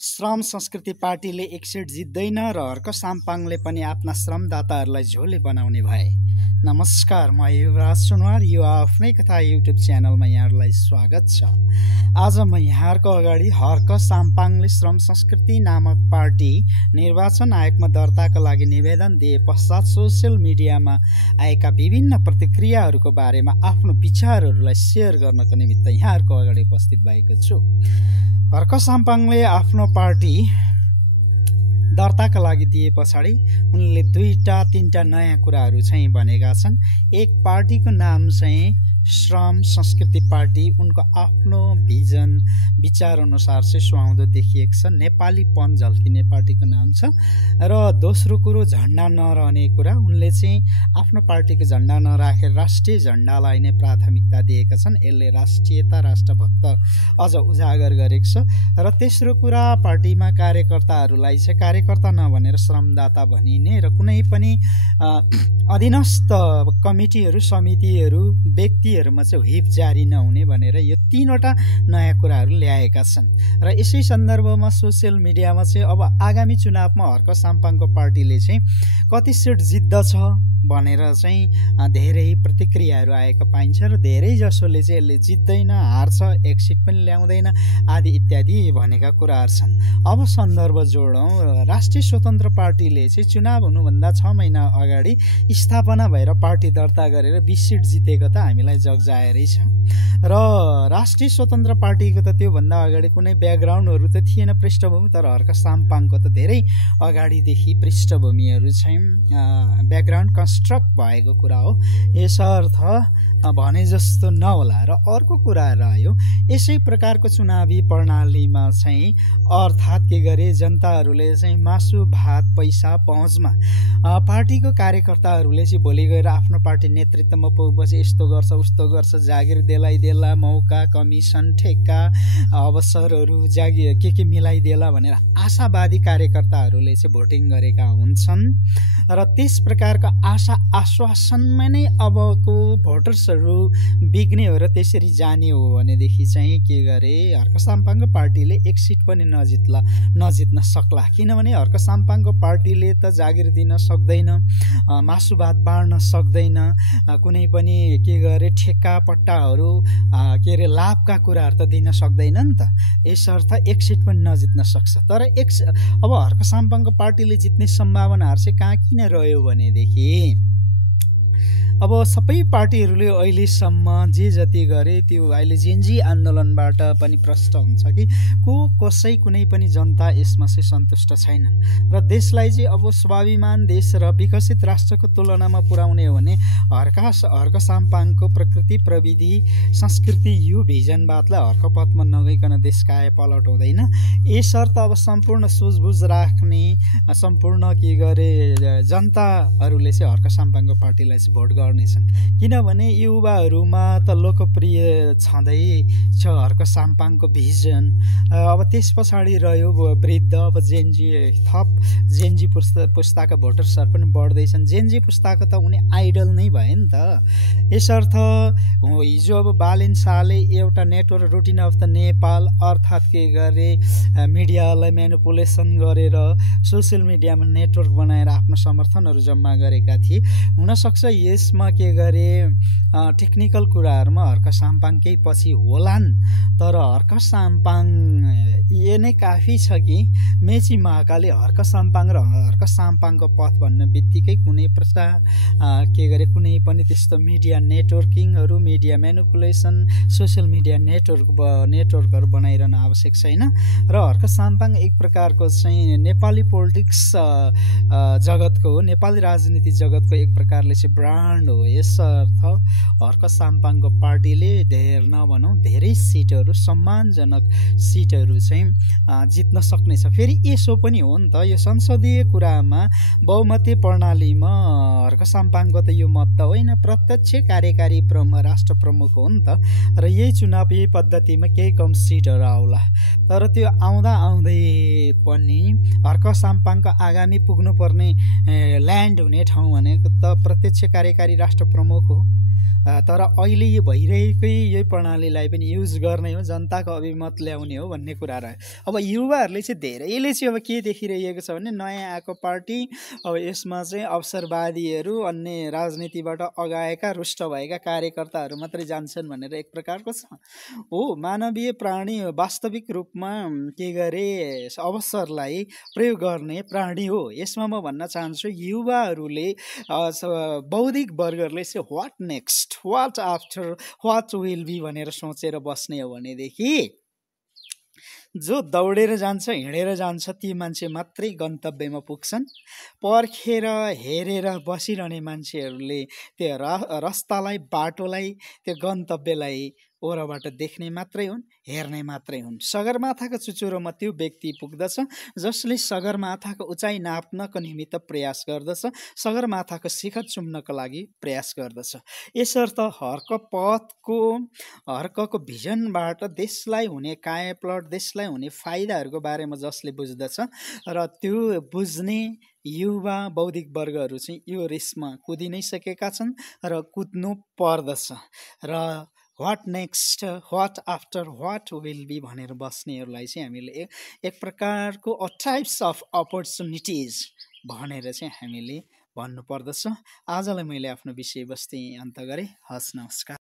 श्रम संस्कृति पार्टीले एक सिट जित्दैन र हर्क साम्पाङले पनि आफ्ना श्रमदाताहरूलाई झोले बनाउने भए। नमस्कार, म युवराज सुनवार, यो आफ्नै कथा युट्युब च्यानलमा यहाँहरूलाई स्वागत छ। आज म यहाँहरूको अगाडि हर्क साम्पाङले श्रम संस्कृति नामक पार्टी निर्वाचन आयोगमा दर्ताका लागि निवेदन दिए पश्चात सोसियल मिडियामा आएका विभिन्न प्रतिक्रियाहरूको बारेमा आफ्नो विचारहरूलाई सेयर गर्नको निमित्त यहाँहरूको अगाडि उपस्थित भएको छु। हर्क साम्पाङले आफ्नो पार्टी दर्ताका लागि दिए पछाडि उनले तीनटा नयाँ कुराहरू चाहिँ भनेका छन्। एक, पार्टीको नाम चाहिँ श्रम संस्कृति पार्टी उनको आफ्नो भिजन विचार अनुसार चाहिँ सुहाउँदो देखिएको छ। नेपालीपन झल्किने पार्टीको नाम छ। र दोस्रो कुरो, झन्डा नरहने कुरा, उनले चाहिँ आफ्नो पार्टीको झन्डा नराखेर राष्ट्रिय झन्डालाई नै प्राथमिकता दिएका छन्। यसले राष्ट्रियता, राष्ट्रभक्त अझ उजागर गरेको छ। र तेस्रो कुरा, पार्टीमा कार्यकर्ताहरूलाई चाहिँ कार्यकर्ता नभनेर श्रमदाता भनिने र कुनै पनि अधीनस्थ कमिटीहरू, समितिहरू, व्यक्तिहरूमा चाहिँ व्हिप जारी नहुने भनेर यो तीनवटा नयाँ कुराहरू ल्याएका छन्। र यसै सन्दर्भमा सोसियल मिडियामा चाहिँ अब आगामी चुनावमा हर्क साम्पाङको पार्टीले चाहिँ कति सिट जित्दछ भनेर चाहिँ धेरै प्रतिक्रियाहरू आएको पाइन्छ र धेरै जसोले चाहिँ यसले जित्दैन, हार्छ, एक सिट पनि ल्याउँदैन आदि इत्यादि भनेका कुराहरू छन्। अब सन्दर्भ जोडौँ। राष्ट्रिय स्वतन्त्र पार्टीले चाहिँ चुनाव हुनुभन्दा 6 महिना अगाडि स्थापना भएर पार्टी दर्ता गरेर 20 सिट जितेको त हामीलाई जगजाहेरै छ। र राष्ट्रिय स्वतन्त्र पार्टीको त त्योभन्दा अगाडि कुनै ब्याकग्राउन्डहरू त थिएन, पृष्ठभूमि, तर हर्क साम्पाङको त धेरै अगाडिदेखि पृष्ठभूमिहरू चाहिँ ब्याकग्राउन्ड कन्स्ट्रक्ट भएको कुरा हो। यसर्थ भने जस्तो नहोला। र अर्को कुरा रह्यो, यसै प्रकारको चुनावी प्रणालीमा चाहिँ अर्थात् के गरे जनताहरूले चाहिँ मासु भात पैसा पहुँचमा पार्टीको कार्यकर्ताहरूले चाहिँ भोलि गएर आफ्नो पार्टी नेतृत्वमा पुगेपछि यस्तो गर्छ उस्तो गर्छ, जागिर देला मौका, कमिसन, ठेक्का, अवसरहरू, जागिर के मिलाइदेला भनेर आशावादी कार्यकर्ताहरूले चाहिँ भोटिङ गरेका हुन्छन्। र त्यस प्रकारको आशा आश्वासनमा नै अबको भोटर्सहरू बिग्ने हो र त्यसरी जाने हो भनेदेखि चाहिँ के गरे, हर्क साम्पाङको पार्टीले एक सिट पनि नजित्न सक्ला। किनभने हर्क साम्पाङको पार्टीले त जागिर दिन सक्दैन, मासु भात बाँड्न सक्दैन, कुनै पनि के गरे ठेक्का पट्टाहरू के अरे लाभका कुराहरू त दिन सक्दैन नि त। यसर्थ एक सिट पनि नजित्न सक्छ। तर अब हर्क साम्पाङको पार्टीले जित्ने सम्भावनाहरू चाहिँ कहाँ किन रह्यो भनेदेखि अब सबै पार्टीहरूले अहिलेसम्म जे जति गरे त्यो अहिले जेनजी आन्दोलनबाट पनि प्रष्ट हुन्छ कि कसै कुनै पनि जनता यसमा चाहिँ सन्तुष्ट छैनन्। र देशलाई चाहिँ अब स्वाभिमान देश र विकसित राष्ट्रको तुलनामा पुर्याउने हो भने हर्क साम्पाङको प्रकृति, प्रविधि, संस्कृति यो भिजनवादलाई हर्कपथमा नगइकन देश काया पलट हुँदैन। यसर्थ अब सम्पूर्ण सोझबुझ राख्ने सम्पूर्ण के गरे जनताहरूले चाहिँ हर्क साम्पाङको पार्टीलाई चाहिँ भोट गर्नेछन्। किनभने युवाहरूमा त लोकप्रिय छँदै छ हर्क साम्पाङको भिजन। अब त्यस पछाडि रह्यो वृद्ध, अब जेनजी पुस्ताका भोटर्सहरू पनि बढ्दैछन्। जेनजी पुस्ताको त उनी आइडल नै भयो नि त। यसर्थ हिजो अब बालेन शाहले एउटा network routine of the Nepal अर्थात् के गरे मिडियालाई म्यानिपुलेसन गरेर सोसियल मिडियामा नेटवर्क बनाएर आफ्नो समर्थनहरू जम्मा गरेका थिए। हुनसक्छ यसमा के गरे टेक्निकल कुराहरूमा हर्क साम्पाङ केही पछि होलान्, तर हर्क साम्पाङ यो नै काफी छ कि मेची महाकाली हर्क साम्पाङ र हर्क साम्पाङको पथ भन्ने बित्तिकै कुनै प्रचार के गरे कुनै पनि त्यस्तो मिडिया नेटवर्किङहरू, मिडिया म्यानिपुलेसन, सोसियल मिडिया नेटवर्कहरू बनाइरहन आवश्यक छैन। र हर्क साम्पाङ एक प्रकारको चाहिँ नेपाली पोलिटिक्स जगतको हो, नेपाली राजनीति जगतको एक प्रकारले चाहिँ ब्रान्ड हो। यसर्थ हर्क साम्पाङको पार्टीले धेरै सिटहरू, सम्मानजनक सिटहरू चाहिँ जित्न सक्नेछ। फेरि यसो पनि हो नि त, यो संसदीय कुरामा बहुमतीय प्रणालीमा हर्क साम्पाङको त यो मत त होइन, प्रत्यक्ष कार्यकारी राष्ट्र प्रमुख हो नि त। र यही चुनाव, यही पद्धतिमा केही कम सिटहरू आउला। तर त्यो आउँदै पनि हर्क साम्पाङको आगामी पुग्नुपर्ने ल्यान्ड हुने ठाउँ भनेको त प्रत्यक्ष कार्यकारी राष्ट्र प्रमुख हो, तर अहिले यो भइरहेकै यही प्रणालीलाई पनि युज गर्ने हो, जनताको अभिमत ल्याउने हो भन्ने कुरा रह्यो। अब युवाहरूले चाहिँ धेरैले चाहिँ अब के देखिरहेको छ भने नयाँ आएको पार्टी, अब यसमा चाहिँ अवसरवादीहरू, अन्य राजनीतिबाट अगाएका रुष्ट भएका कार्यकर्ताहरू मात्रै जान्छन् भनेर एक प्रकारको छ हो। मानवीय प्राणी वास्तविक रूपमा के गरे अवसरलाई प्रयोग गर्ने प्राणी हो। यसमा म भन्न चाहन्छु युवाहरूले बौद्धिक वर्गहरूले चाहिँ what next, what after, what will be भनेर सोचेर बस्ने हो भनेदेखि जो दौडेर जान्छ, हिँडेर जान्छ, ती मान्छे मात्रै गन्तव्यमा पुग्छन्। पर्खेर हेरेर बसिरहने मान्छेहरूले त्यो रस्तालाई, बाटोलाई, त्यो गन्तव्यलाई ओरबाट देख्ने मात्रै हुन्, हेर्ने मात्रै हुन्। सगरमाथाको चुचुरोमा त्यो व्यक्ति पुग्दछ जसले सगरमाथाको उचाइ नाप्नको निमित्त प्रयास गर्दछ, सगरमाथाको शिखर चुम्नको लागि प्रयास गर्दछ। यसर्थ हर्कको भिजनबाट देशलाई हुने कायापलट, देशलाई हुने फाइदाहरूको बारेमा जसले बुझ्दछ र त्यो बुझ्ने युवा बौद्धिक वर्गहरू चाहिँ यो रेसमा कुदि नै सकेका छन् र कुद्नु पर्दछ। र what next, what after, what will be भनेर बस्नेहरूलाई चाहिँ हामीले एक प्रकारको टाइप्स अफ अपर्च्युनिटिज भनेर चाहिँ हामीले भन्नुपर्दछ। आजलाई मैले आफ्नो विषयवस्तु अन्त गरेँ। हस्, नमस्कार।